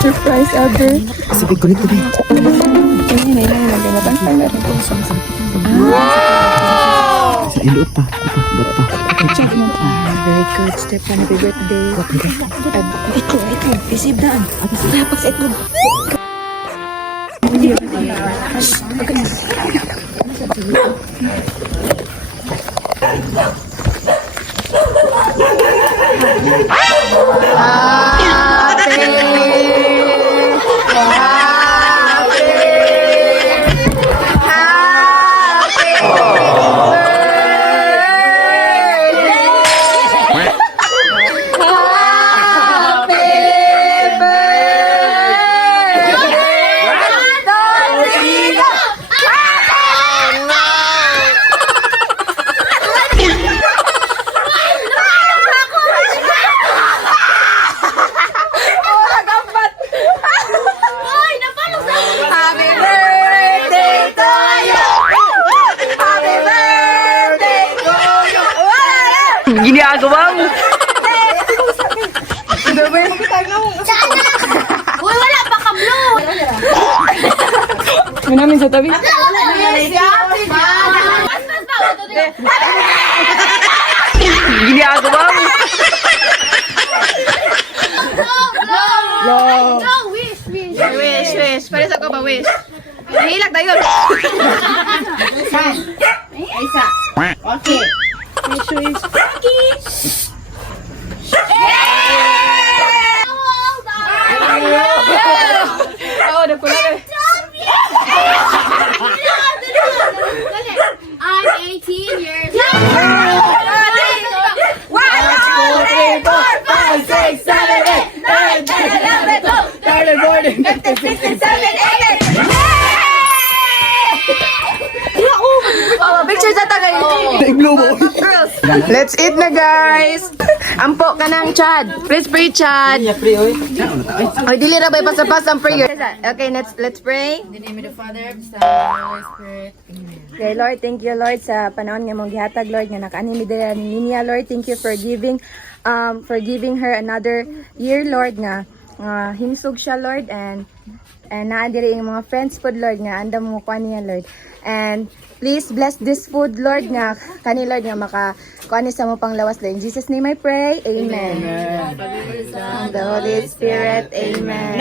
surprise ever. Sabi ko nito din. Ayun, naglimatan pa na rin. Sa iluot pa. Ba't pa? Very good, Stefan. Happy birthday. Ito. Isip daan. Tapos ito. Ginagawa mo. Uy, wala pa ka blue. May namin sa tabi. Ginagawa mo. No, wish. Wish. Pares ako ba, wish? Nahilak na yun. Isa. Okay. Oo, nagkulala. I'm 18 years old. 1, 2, 3, 4, 5, 6, 7, 8, 9, 10, 11, 12, 13, 14, 15, 16, 17, 18. Picture sa tagay. Let's eat na, guys. Ampo ka ng Chad. Please pray, Chad. Oy, dili ra bay pasapas ang prayer. Okay, let's pray. In the name of the Father, the Son, and the Holy Spirit. Amen. Okay, Lord, thank you, Lord, sa panahon nga mong gihatag, Lord, nga nakaani mi dira ni Ninia, Lord. Thank you for giving her another year, Lord, nga himsog siya, Lord, and naa diri yung mga friends food, Lord, nga andam mo kuan niya, Lord. And please bless this food, Lord, nga kani, Lord, nga kuan sa mo panglawas, Lord. In Jesus' name I pray. Amen. The Holy Spirit. Amen.